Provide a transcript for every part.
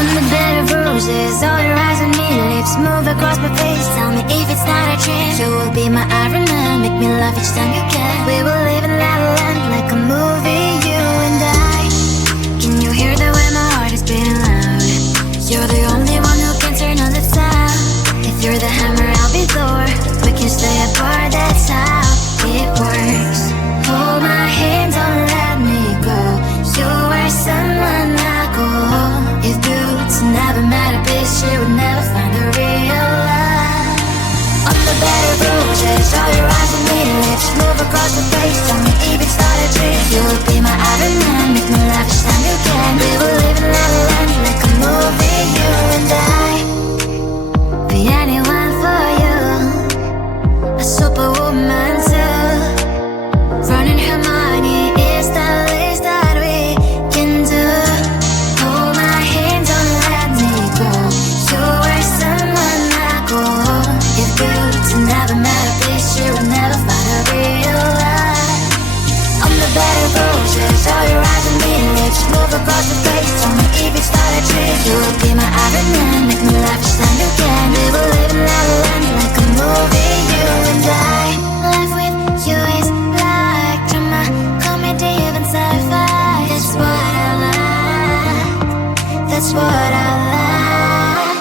On the bed of roses, all your eyes on me, lips move across my face. Tell me if it's not a dream. You will be my Iron Man, make me laugh each time you can. We will live in La La Land like a movie, you and I. Can you hear the way my heart is beating loud? You're the only one who can turn on the sound. If you're the hammer, I'll be Thor. We can stay apart, that's how it works. Hold my hand, don't let me go. You are someone I go home. If boots never met a bitch, she would never find the real love. On the bed of roses, all your eyes on me, lips move across the face. Tell me if it's not a dream. You will be my Iron Man, make me laugh each time you can. We will live in La La Land like a movie, you and I. Be anyone for you, a superwoman too. Running her money is the least that we can do. Hold my hand, don't let me go. You are someone I go home. If boots never met a bitch, you would never find a real love. On the bed of roses, all your eyes on me, lips move across the face. Tell me if it's not a dream. You will be my Iron Man, make me laugh each time you can. We will live in La La Land like a movie, you and I. Life with you is like drama, comedy, even sci-fi. That's what I like, that's what I like.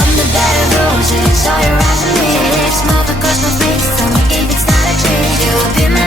On the bed of roses, all your eyes on me, lips move across my face. Tell me if it's not a dream. You will be my